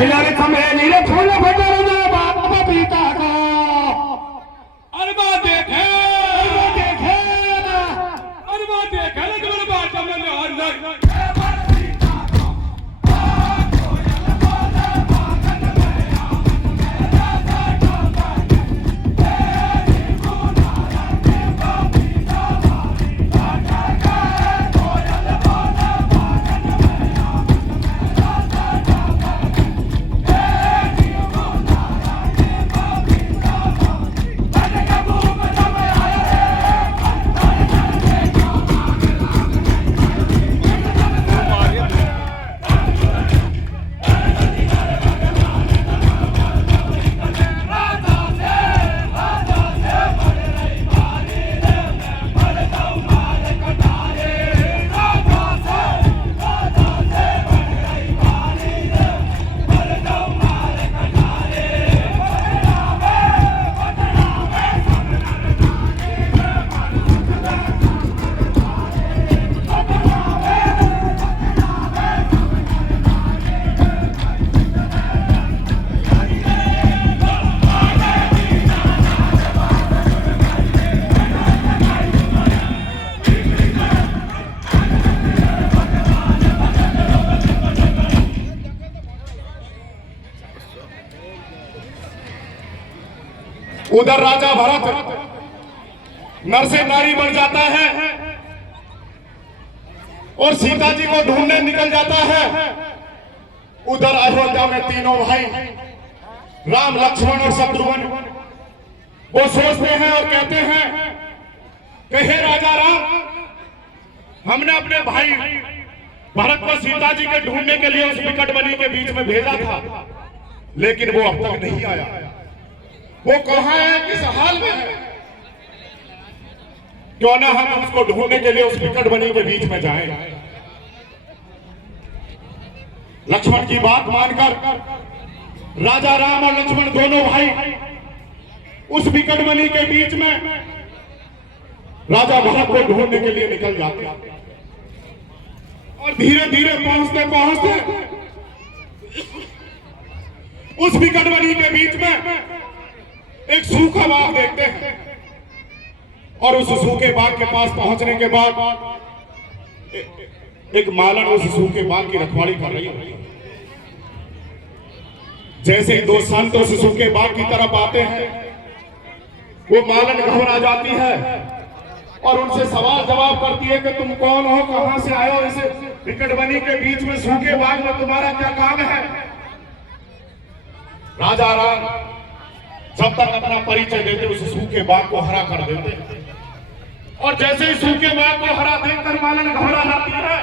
खिलाड़ी थमेली रे फूल फटर दे बाप पपीता का अरबा देखे लगन बात में और लग उधर राजा भरत नर से नारी बन जाता है और सीता जी को ढूंढने निकल जाता है। उधर अयोध्या में तीनों भाई राम लक्ष्मण और शत्रुघ्न वो सोचते हैं और कहते हैं कि हे राजा राम, हमने अपने भाई भरत को सीता जी के ढूंढने के लिए उस विकट बनी के बीच में भेजा था, लेकिन वो अब तक नहीं आया। वो कहां है, किस हाल में है? क्यों ना हम उसको ढूंढने के लिए उस विकट बनी के बीच में जाएं। लक्ष्मण की बात मानकर राजा राम और लक्ष्मण दोनों भाई उस विकट बनी के बीच में राजा भरत को ढूंढने के लिए निकल जाते हैं और धीरे धीरे पहुंचते पहुंचते उस विकट बनी के बीच में एक सूखा बाग देखते हैं और उस सूखे बाग के पास पहुंचने के बाद एक मालन उस सूखे बाग की रखवाली कर रही है। जैसे ही दो संत उस सूखे बाग की तरफ आते हैं, वो मालन घबरा जाती है और उनसे सवाल जवाब करती है कि तुम कौन हो, कहां से आए हो, इस विकट बनी के बीच में सूखे बाग में तुम्हारा क्या काम है? राजा राम जब तक अपना परिचय देते उस सूखे बाग को हरा कर देते और जैसे ही सूखे बाग को हरा देखकर मालन घबरा जाती है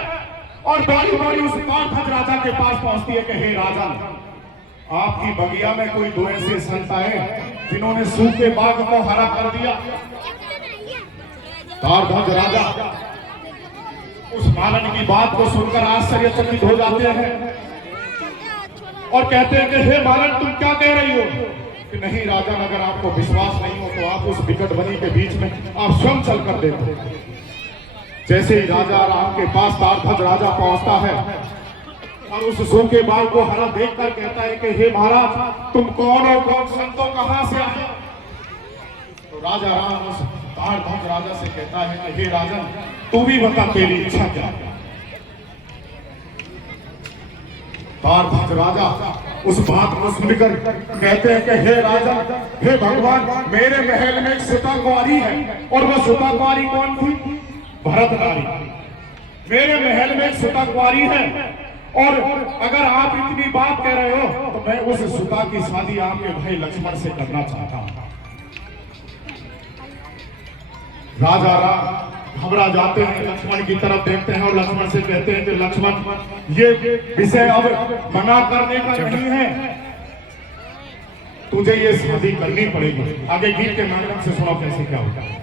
और दौड़ी दौड़ी उस तारध्वज राजा के पास पहुंचती है कि हे राजा, आपकी बगिया में कोई दो ऐसे संत आए जिन्होंने सूखे बाग को हरा कर दिया। तारध्वज राजा उस मालन की बात को सुनकर आश्चर्यचकित हो जाते हैं और कहते हैं कि हे मालन, तुम क्या कह रही हो? कि नहीं राजन, अगर आपको विश्वास नहीं हो तो आप उस विकट बनी के बीच में आप स्वयं चल कर देखो। जैसे ही राजा राम के पास तारध्वज राजा पहुंचता है और उस सूखे बाग को हरा देखकर कहता है कि हे महाराज, तुम कौन हो, कौन संतो, कहां से आए? तो राजा राम उस तारध्वज राजा से कहता है कि हे राजन, तू भी बता तेरी इच्छा क्या है? तारध्वज राजा उस बात को सुनकर कहते हैं कि हे राजा, हे भगवान, मेरे महल में एक सुता कुंवारी है और वह सुता कुंवारी कौन थी? भरत नारी। मेरे महल में एक सुता कुंवारी है और अगर आप इतनी बात कह रहे हो तो मैं उस सुता की शादी आपके भाई लक्ष्मण से करना चाहता हूं। राजा राम घबरा जाते हैं, लक्ष्मण की तरफ देखते हैं और लक्ष्मण से कहते हैं कि लक्ष्मण, ये विषय अब मना करने का नहीं है, तुझे ये शादी करनी पड़ेगी। आगे गीत के माध्यम से सुनो कैसे क्या होता है।